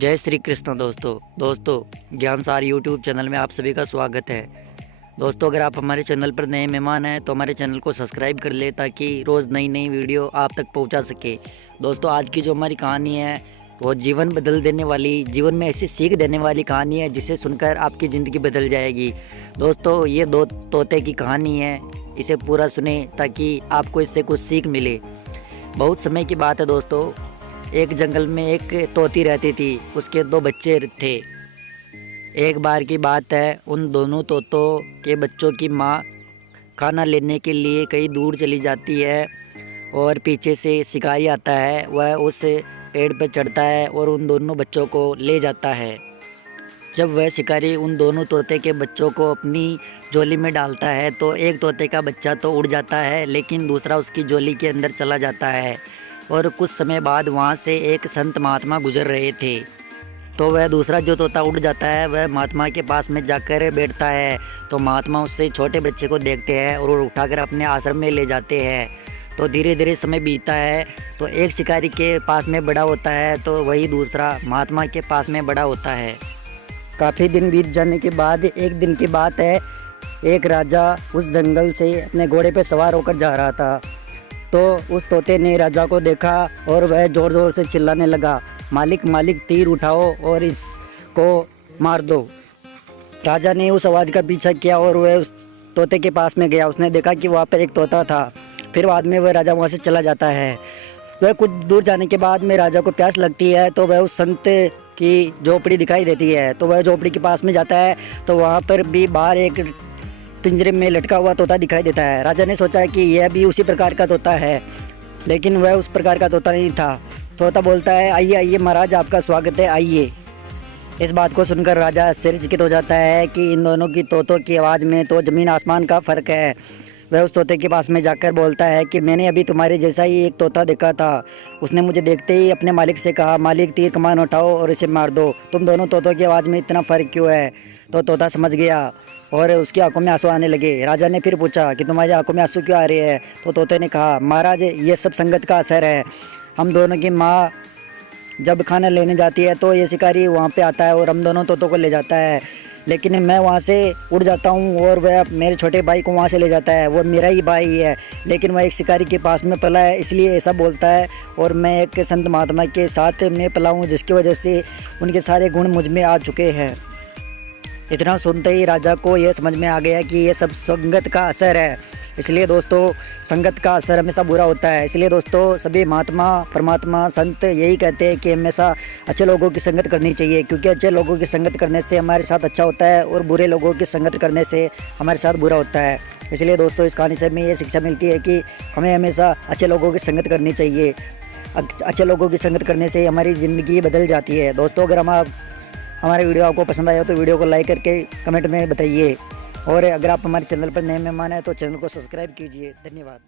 जय श्री कृष्ण दोस्तों ज्ञानसार YouTube channel में आप सभी का स्वागत है। दोस्तों, अगर आप हमारे चैनल पर नए मेहमान हैं तो हमारे चैनल को सब्सक्राइब कर ले ताकि रोज़ नई नई वीडियो आप तक पहुंचा सके। दोस्तों, आज की जो हमारी कहानी है वो जीवन बदल देने वाली, जीवन में ऐसी सीख देने वाली कहानी है जिसे सुनकर आपकी ज़िंदगी बदल जाएगी। दोस्तों, ये दो तोते की कहानी है, इसे पूरा सुने ताकि आपको इससे कुछ सीख मिले। बहुत समय की बात है दोस्तों, एक जंगल में एक तोती रहती थी, उसके दो बच्चे थे। एक बार की बात है, उन दोनों तोतों के बच्चों की माँ खाना लेने के लिए कहीं दूर चली जाती है और पीछे से शिकारी आता है। वह उस पेड़ पर चढ़ता है और उन दोनों बच्चों को ले जाता है। जब वह शिकारी उन दोनों तोते के बच्चों को अपनी झोली में डालता है तो एक तोते का बच्चा तो उड़ जाता है, लेकिन दूसरा उसकी झोली के अंदर चला जाता है। और कुछ समय बाद वहाँ से एक संत महात्मा गुजर रहे थे, तो वह दूसरा जो तोता उड़ जाता है वह महात्मा के पास में जाकर बैठता है। तो महात्मा उससे छोटे बच्चे को देखते हैं और उठाकर अपने आश्रम में ले जाते हैं। तो धीरे धीरे समय बीतता है, तो एक शिकारी के पास में बड़ा होता है तो वही दूसरा महात्मा के पास में बड़ा होता है। काफ़ी दिन बीत जाने के बाद एक दिन की बात है, एक राजा उस जंगल से अपने घोड़े पर सवार होकर जा रहा था। तो उस तोते ने राजा को देखा और वह ज़ोर ज़ोर से चिल्लाने लगा, मालिक मालिक तीर उठाओ और इसको मार दो। राजा ने उस आवाज़ का पीछा किया और वह उस तोते के पास में गया। उसने देखा कि वहाँ पर एक तोता था। फिर बाद में वह राजा वहाँ से चला जाता है। वह कुछ दूर जाने के बाद में राजा को प्यास लगती है, तो वह उस संत की झोपड़ी दिखाई देती है। तो वह झोपड़ी के पास में जाता है, तो वहाँ पर भी बाहर एक पिंजरे में लटका हुआ तोता दिखाई देता है। राजा ने सोचा कि यह भी उसी प्रकार का तोता है, लेकिन वह उस प्रकार का तोता नहीं था। तोता बोलता है, आइए आइए महाराज, आपका स्वागत है, आइए। इस बात को सुनकर राजा आश्चर्यचकित हो जाता है कि इन दोनों की तोतों की आवाज़ में तो ज़मीन आसमान का फ़र्क है। वह उस तोते के पास में जाकर बोलता है कि मैंने अभी तुम्हारे जैसा ही एक तोता देखा था। उसने मुझे देखते ही अपने मालिक से कहा, मालिक तीर कमान उठाओ और इसे मार दो। तुम दोनों तोतों की आवाज़ में इतना फ़र्क क्यों है? तो तोता समझ गया और उसकी आंखों में आंसू आने लगे। राजा ने फिर पूछा कि तुम्हारी आंखों में आंसू क्यों आ रहे हैं? तो तोते ने कहा, महाराज ये सब संगत का असर है। हम दोनों की माँ जब खाना लेने जाती है तो ये शिकारी वहाँ पे आता है और हम दोनों तोतों को ले जाता है, लेकिन मैं वहाँ से उड़ जाता हूँ और वह मेरे छोटे भाई को वहाँ से ले जाता है। वो मेरा ही भाई है, लेकिन वह एक शिकारी के पास में पला है, इसलिए ऐसा बोलता है। और मैं एक संत महात्मा के साथ में पला हूँ, जिसकी वजह से उनके सारे गुण मुझ में आ चुके हैं। इतना सुनते ही राजा को यह समझ में आ गया कि ये सब संगत का असर है। इसलिए दोस्तों, संगत का असर हमेशा बुरा होता है। इसलिए दोस्तों, सभी महात्मा, परमात्मा, संत यही कहते हैं कि हमेशा अच्छे लोगों की संगत करनी चाहिए, क्योंकि अच्छे लोगों की संगत करने से हमारे साथ अच्छा होता है और बुरे लोगों की संगत करने से हमारे साथ बुरा होता है। इसलिए दोस्तों, इस कहानी से हमें ये शिक्षा मिलती है कि हमें हमेशा अच्छे लोगों की संगत करनी चाहिए। अच्छे लोगों की संगत करने से हमारी ज़िंदगी बदल जाती है। दोस्तों, अगर हमारे वीडियो आपको पसंद आया तो वीडियो को लाइक करके कमेंट में बताइए, और अगर आप हमारे चैनल पर नए मेहमान हैं तो चैनल को सब्सक्राइब कीजिए। धन्यवाद।